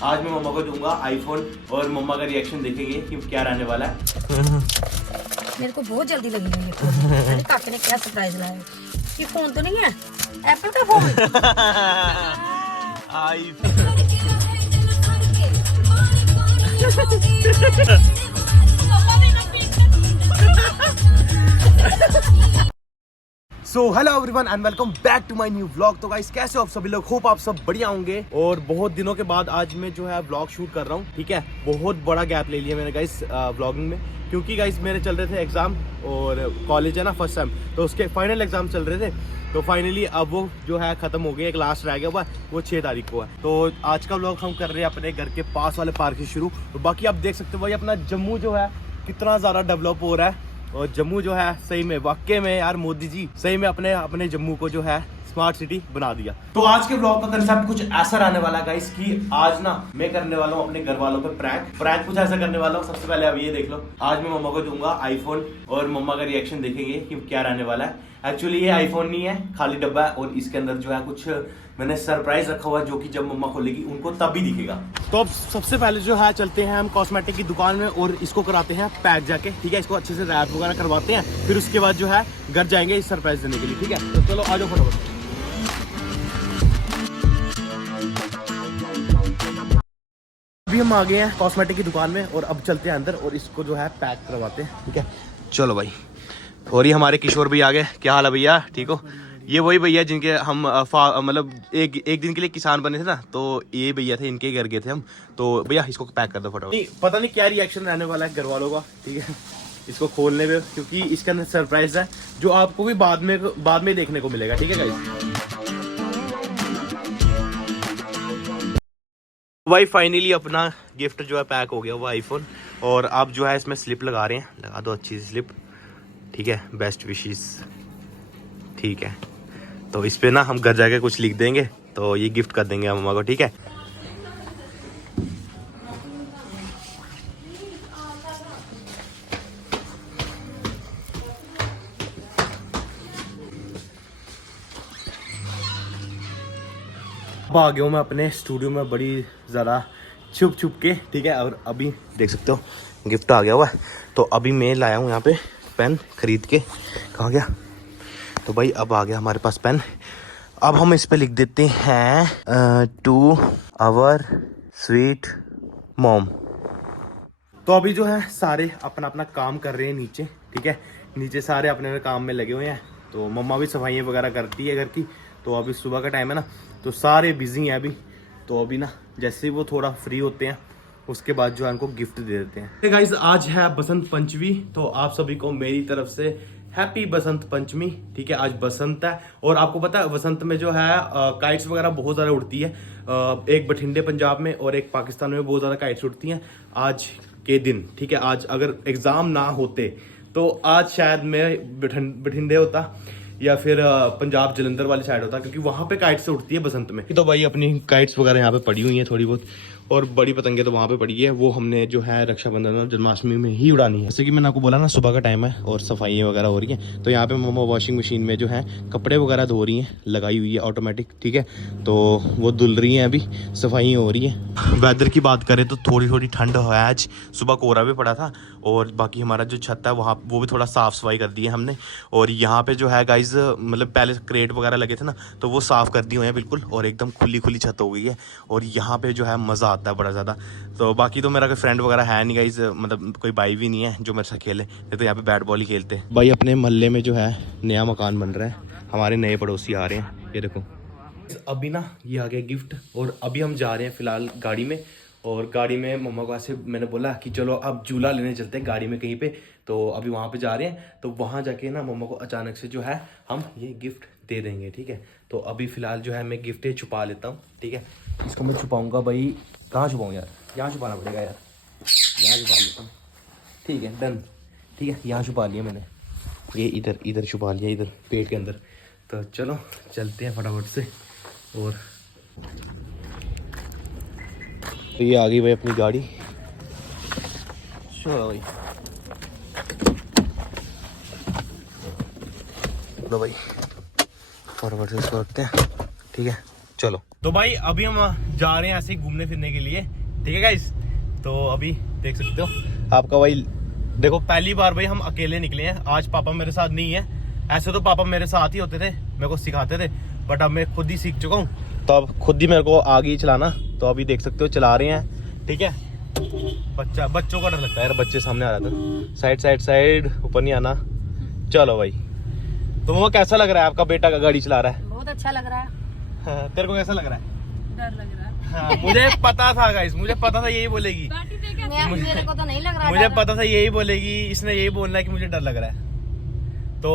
आज मैं मम्मा को दूंगा आईफोन और मम्मा का रिएक्शन देखेंगे कि क्या रहने वाला है। मेरे को बहुत जल्दी लगी हुई है। अरे काके ने क्या सरप्राइज लाया है? ये फोन तो नहीं है, एप्पल का phone. So hello everyone and welcome back to my new vlog. तो गाइस कैसे हो आप सभी लोग? होप आप सब बढ़िया होंगे। और बहुत दिनों के बाद आज मैं जो है व्लॉग शूट कर रहा हूँ। ठीक है, बहुत बड़ा गैप ले लिया मैंने गाइस व्लॉगिंग में, क्योंकि गाइस मेरे चल रहे थे एग्जाम और कॉलेज है ना फर्स्ट सेम, तो उसके फाइनल एग्जाम चल रहे थे। तो फाइनली अब वो जो है खत्म हो गया, एक लास्ट रह गया हुआ, वो 6 तारीख को है। तो आज का व्लॉग हम कर रहे हैं अपने घर के पास वाले पार्क से शुरू। तो बाकी आप देख सकते हो भाई अपना जम्मू जो है कितना ज़्यादा डेवलप हो रहा है। और जम्मू जो है सही में वाकई में यार मोदी जी सही में अपने जम्मू को जो है स्मार्ट सिटी बना दिया। तो आज के ब्लॉग का कंसेप्ट कुछ ऐसा रहने वाला है गाइस कि आज ना मैं करने वाला हूँ अपने घर वालों पे प्रैंक कुछ ऐसा करने वाला हूँ। सबसे पहले अब ये देख लो, आज मैं मम्मा को दूंगा आईफोन और मम्मा का रिएक्शन देखेंगे कि क्या रहने वाला है। एक्चुअली ये आईफोन नहीं है, खाली डब्बा है और इसके अंदर जो है कुछ मैंने सरप्राइज रखा हुआ है, जो कि जब मम्मा खोलेगी उनको तब भी दिखेगा। तो अब सबसे पहले जो है चलते हैं हम कॉस्मेटिक की दुकान में और इसको कराते हैं पैक जाके। ठीक है, इसको अच्छे से रैप वगैरह करवाते हैं, फिर उसके बाद जो है घर जाएंगे इस सरप्राइज देने के लिए। ठीक है, तो चलो आ जाओ फटाफट। अभी हम आ गए हैं कॉस्मेटिक की दुकान में और अब चलते हैं अंदर और इसको जो है पैक करवाते हैं। ठीक है, चलो भाई। और ये हमारे किशोर भैया आ गए। क्या हाल है भैया, ठीक हो? ये वही भैया जिनके हम मतलब एक दिन के लिए किसान बने थे ना, तो ये भैया थे, इनके घर गए थे हम। तो भैया इसको पैक कर दो फटाफट। पता नहीं क्या रिएक्शन रहने वाला है घर वालों का। ठीक है, इसको खोलने में, क्योंकि इसके अंदर सरप्राइज है जो आपको भी बाद में देखने को मिलेगा। ठीक है गाइस, भाई फाइनली अपना गिफ्ट जो है पैक हो गया वो आईफोन। और आप जो है इसमें स्लिप लगा रहे हैं, लगा दो अच्छी सी स्लिप। ठीक है, बेस्ट विशेस। ठीक है, तो इस पे ना हम घर जाके कुछ लिख देंगे, तो ये गिफ्ट कर देंगे मम्मा को। ठीक है, अब आ गया हूँ मैं अपने स्टूडियो में बड़ी ज़्यादा छुप के। ठीक है, और अभी देख सकते हो गिफ्ट आ गया हुआ है। तो अभी मैं लाया हूँ यहाँ पे पेन खरीद के। कहाँ गया? तो भाई अब आ गया हमारे पास पेन। अब हम इस पे लिख देते हैं टू आवर स्वीट मॉम। तो अभी जो है सारे अपना अपना काम कर रहे हैं नीचे। ठीक है, नीचे सारे अपने काम में लगे हुए हैं। तो मम्मा भी सफाइयाँ वगैरह करती है घर की। तो अभी सुबह का टाइम है ना, तो सारे बिजी हैं अभी। तो अभी ना जैसे ही वो थोड़ा फ्री होते हैं उसके बाद जो है उनको गिफ्ट दे देते हैं। गाइस आज है बसंत पंचमी, तो आप सभी को मेरी तरफ से हैप्पी बसंत पंचमी। ठीक है, आज बसंत है और आपको पता है बसंत में जो है काइट्स वगैरह बहुत ज़्यादा उड़ती है। एक बठिंडे पंजाब में और एक पाकिस्तान में बहुत ज़्यादा काइट्स उड़ती हैं आज के दिन। ठीक है, आज अगर एग्ज़ाम ना होते तो आज शायद मैं बठिंडे होता या फिर पंजाब जलंधर वाली साइड होता, क्योंकि वहाँ पे काइट्स उड़ती है बसंत में। तो भाई अपनी काइट्स वगैरह यहाँ पे पड़ी हुई हैं थोड़ी बहुत, और बड़ी पतंगे तो वहाँ पे पड़ी है, वो हमने जो है रक्षाबंधन और जन्माष्टमी में ही उड़ानी है। जैसे कि मैंने आपको बोला ना सुबह का टाइम है और सफाइयाँ वगैरह हो रही हैं। तो यहाँ पे मम्मा वॉशिंग मशीन में जो है कपड़े वगैरह धो रही हैं, लगाई हुई है ऑटोमेटिक। ठीक है, तो वो धुल रही हैं, अभी सफाइयाँ हो रही हैं। वेदर की बात करें तो थोड़ी ठंड है आज, सुबह कोहरा भी पड़ा था। और बाकी हमारा जो छत है वहाँ वो भी थोड़ा साफ़ सफाई कर दी है हमने। और यहाँ पे जो है गाइज मतलब पहले क्रेट वगैरह लगे थे ना, तो वो साफ़ कर दिए हुए हैं बिल्कुल, और एकदम खुली छत हो गई है। और यहाँ पे जो है मज़ा आता है बड़ा ज़्यादा। तो बाकी तो मेरा कोई फ्रेंड वगैरह है नहीं गाइज, मतलब कोई भाई भी नहीं है जो मेरे साथ खेले, तो यहाँ पे बैट बॉल ही खेलते हैं। भाई अपने मोहल्ले में जो है नया मकान बन रहा है, हमारे नए पड़ोसी आ रहे हैं। ये देखो अभी ना ये आ गया गिफ्ट, और अभी हम जा रहे हैं फिलहाल गाड़ी में। और गाड़ी में मम्मा को ऐसे मैंने बोला कि चलो अब झूला लेने चलते हैं गाड़ी में कहीं पे। तो अभी वहाँ पे जा रहे हैं, तो वहाँ जाके ना मम्मा को अचानक से जो है हम ये गिफ्ट दे देंगे। ठीक है, तो अभी फिलहाल जो है मैं गिफ्ट ये छुपा लेता हूँ। ठीक है, इसको मैं छुपाऊँगा भाई, कहाँ छुपाऊँ यार? यहाँ छुपाना पड़ेगा यार, यहाँ छुपा लेता हूँ। ठीक है डन। ठीक है, यहाँ छुपा लिया मैंने, ये इधर छुपा लिया, इधर पेट के अंदर। तो चलो चलते हैं फटाफट से। और तो ये आ गई भाई अपनी गाड़ी। चलो भाई, लो भाई फटाफट से इसको रखते हैं। ठीक है, चलो। तो भाई अभी हम जा रहे हैं ऐसे ही घूमने फिरने के लिए। ठीक है गाइस। तो अभी देख सकते हो आपका भाई, देखो पहली बार भाई हम अकेले निकले हैं। आज पापा मेरे साथ नहीं है, ऐसे तो पापा मेरे साथ ही होते थे, मेरे को सिखाते थे, बट अब मैं खुद ही सीख चुका हूँ, तो अब खुद ही मेरे को आ गई चलाना। तो अभी देख सकते हो चला रहे हैं, ठीक है। बच्चों का डर लगता है यार, बच्चे सामने आ रहा था। साइड साइड साइड, ऊपर नहीं आना। चलो भाई, तो वो कैसा लग रहा है आपका बेटा का गाड़ी चला रहा है? बहुत अच्छा लग रहा है। हाँ, तेरे को कैसा लग रहा है? डर लग रहा है। हाँ, मुझे पता था गाइस, मुझे पता था यही बोलेगी। मेरे को तो नहीं लग रहा। मुझे पता था यही बोलेगी, इसने यही बोलना है कि मुझे डर लग रहा है। तो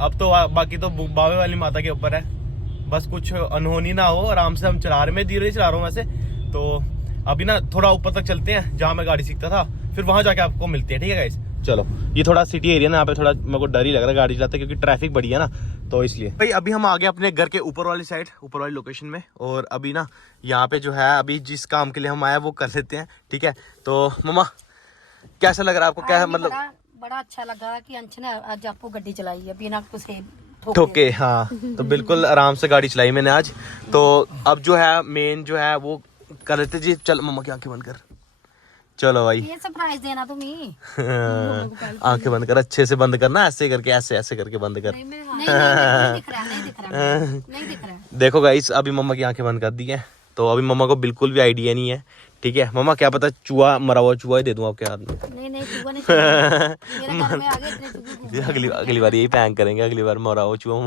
अब तो बाकी तो बावे वाली माता के ऊपर है, बस कुछ अनहोनी ना हो। आराम से हम चला रहे, मैं धीरे चला रहा हूँ वैसे। तो अभी ना थोड़ा ऊपर तक चलते हैं जहाँ मैं गाड़ी सीखता था, फिर वहां जाके आपको मिलते हैं, ठीक है गाइस। चलो, ये थोड़ा सिटी एरिया ना, यहाँ पे थोड़ा मेरे को डर ही लग रहा है गाड़ी चलाते, क्योंकि ट्रैफिक बढ़ी है ना, तो इसलिए भाई अभी हम आ गए अपने घर के ऊपर वाली साइड, ऊपर वाली लोकेशन में। और अभी ना यहाँ पे जो है, अभी जिस काम के लिए हम आए वो कर लेते हैं, ठीक है। तो मम्मा कैसा लग रहा है आपको? क्या मतलब बड़ा अच्छा लगा कि अंश ने आज आपको गाड़ी चलाई है बिना कुछ ठोके। हाँ, तो बिल्कुल आराम से गाड़ी चलाई मैंने आज। तो अब जो है मेन जो है वो कर लेते जी। चल मम्मा की आंखें बंद कर। चलो भाई, ये सरप्राइज देना तुम्हें। आंखें बंद कर, अच्छे से बंद करना, ऐसे करके, ऐसे ऐसे करके बंद कर। नहीं दिख रहा। देखो गाइस, अभी मम्मा की आंखें बंद कर दी है। तो अभी मम्मा को बिल्कुल भी आइडिया नहीं है, ठीक है। मम्मा क्या पता चूहा, मरा हुआ चूहा ही दे दूं आपके हाथ में। नहीं चूहा नहीं, मेरे घर में आगे इतने चूहे। अगली बार यही प्रैंक करेंगे, अगली बार मरा हुआ चूहा।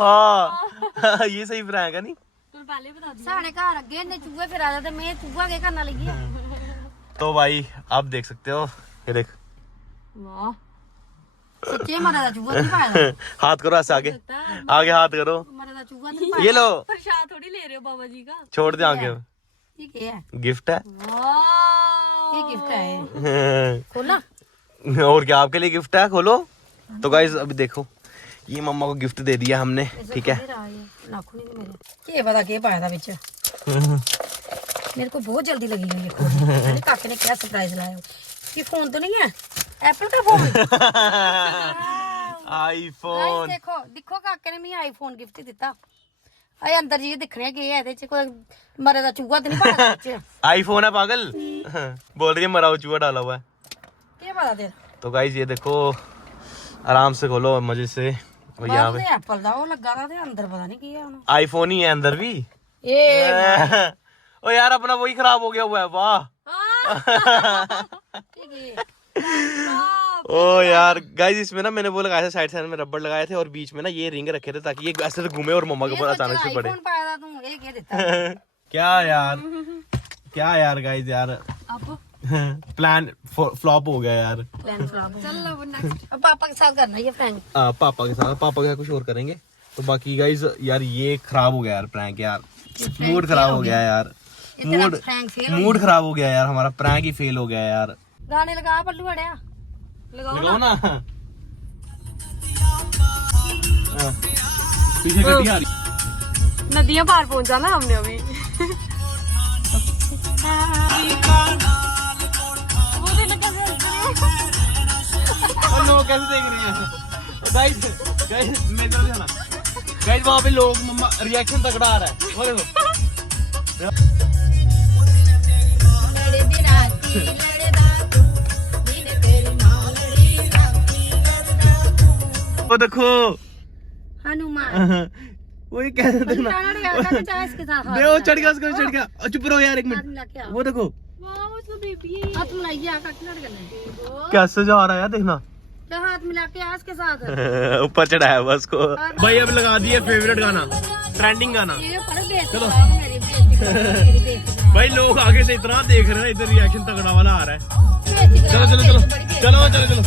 हाँ, ये सही प्रैंक है नहीं? पहले बता दिया साढ़े घर अगे इतने चूहे, फिर आ जाते मैं चूहा के करना लगी है। तो भाई आप देख सकते हो, ये देख, वाह सच्चे मरा दा चूहा नहीं पाया। हाथ करो ऐसे, आगे आगे हाथ करो, मरा दा चूहा नहीं पाया। ये लो, प्रसाद थोड़ी ले रहे हो बाबा जी का, छोड़ दे आगे। ठीक है, गिफ्ट है। ये गिफ्ट है, खोला। और क्या आपके लिए गिफ्ट है, खोलो। तो गाइस अभी देखो, ये मम्मा को गिफ्ट दे दिया हमने, ठीक है। ये पता क्या पाया था बिच, मेरे को बहुत जल्दी लगी हुई है। काके ने क्या सरप्राइज लाया, ये फोन तो नहीं है, एप्पल का फोन। आईफोन। देखो देखो काके ने मैं आईफोन गिफ्ट दिता। अरे अंदर जी दिखने के है, ਇਹਦੇ ਚ कोई मरे दा चूहा तो नहीं पाया ਵਿੱਚ। आईफोन है पागल। बोल रही है मरा हुआ चूहा डाला हुआ है। क्या पता तेरा? तो गाइस ये देखो, आराम से खोलो मजे से। और यहाँ पे एप्पल दा वो लगा था, अंदर पता नहीं क्या है। आईफोन ही है अंदर भी। ओ यार, अपना वही खराब हो गया हुआ है। वाह। ओ यार गाइस, इसमें ना मैंने वो लगाया था, साइड साइड में रबड़ लगाए थे, और बीच में ना ये रिंग रखे थे, ताकि ये ऐसे तो घूमे और मम्मा के ऊपर अचानक से पड़े। क्या यार गाइस, यार प्लान फ्लॉप हो गया यार। पापा के साथ करना ये प्रैंक। पापा के साथ, पापा के साथ कुछ और करेंगे। तो बाकी गाइस यार, ये खराब हो गया यार प्रैंक, यार मूड खराब हो गया यार, मूड खराब हो गया यार, हमारा प्रैंक ही फेल हो गया यार। गाने लगा पल्लू अड़िया, लगाओ ना। पीछे गड्डी आ रही। नदियां पार पहुंचा ना हमने अभी। लोग कैसे देख रहे हैं गाइस, गाइस मेरी तरफ जाना गाइस, वहाँ पे लोग मम्मा रिएक्शन तगड़ा आ रहा है, वो देखो, वो देखो हनुमान। वही कैसे देखना, देखो चढ़ गया, उसको चढ़ गया। चुप रहो यार एक मिनट, वो देखो कैसे जा रहा है यार, देखना हाथ मिला के आज के साथ ऊपर चढ़ाया हुआ उसको। भाई अब लगा दिया फेवरेट गाना, ट्रेंडिंग गाना। चलो भाई, लोग आगे से इतना देख रहे हैं, इधर रिएक्शन तगड़ा वाला आ रहा है। चलो चलो चलो चलो चलो चलो।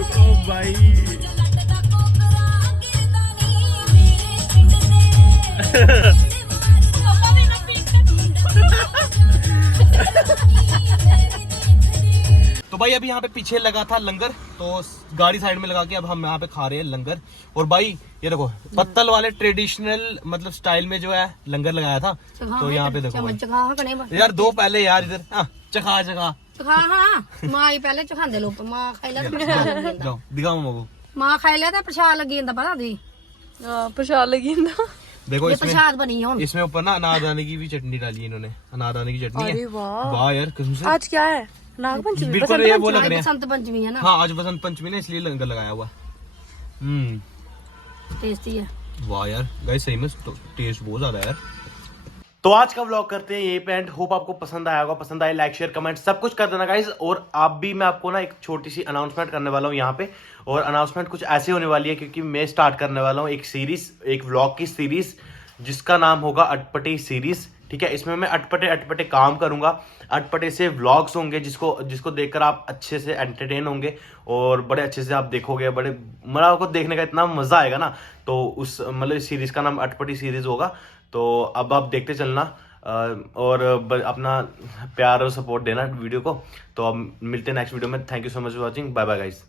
ओ भाई तो भाई अभी यहाँ पे पीछे लगा था लंगर, तो गाड़ी साइड में लगा के अब हम यहाँ पे खा रहे हैं लंगर। और भाई ये देखो, पत्तल वाले ट्रेडिशनल मतलब स्टाइल में जो है लंगर लगाया था। तो यहाँ पे देखो यार, दो पहले यार इधर चखा चखा चखा हाँ मां ही पहले चखांदे लोग मां खाई लै प्रसाद लगी जंदा जाओ दिखाओ मम्मा को मां खाई लै ते प्रसाद लगी जंदा पता दी प्रसाद लगी ना। देखो ये इसमें प्रसाद बनी है हुन इसमें ऊपर ना अनारदाने की भी चटनी डाली है इन्होंने अनारदाने की चटनी अरे है वाह। वाह यार कसम से आज क्या है? नागपंचमी। बिल्कुल ये वो लग रहे हैं बसंत पंचमी है ना हाँ आज बसंत पंचमी ने इसलिए लंगर लगाया हुआ टेस्टी है वाह यार गाइस सही में टेस्ट बहुत ज्यादा है यार। तो आज का व्लॉग करते हैं यही पे एंड होप आपको पसंद आया होगा पसंद आए लाइक शेयर कमेंट सब कुछ कर देना गाइस और आप भी मैं आपको ना एक छोटी सी अनाउंसमेंट करने वाला हूँ यहाँ पे और अनाउंसमेंट कुछ ऐसे होने वाली है क्योंकि मैं स्टार्ट करने वाला हूँ एक सीरीज एक व्लॉग की सीरीज जिसका नाम होगा अटपटे सीरीज ठीक है। इसमें मैं अटपटे काम करूंगा अटपटे से व्लॉग्स होंगे जिसको देखकर आप अच्छे से एंटरटेन होंगे और बड़े अच्छे से आप देखोगे बड़े मतलब आपको देखने का इतना मजा आएगा ना। तो उस मतलब इस सीरीज का नाम अटपटी सीरीज होगा। तो अब आप देखते चलना और अपना प्यार और सपोर्ट देना वीडियो को। तो अब मिलते हैं नेक्स्ट वीडियो में। Thank you so much for watching bye bye guys.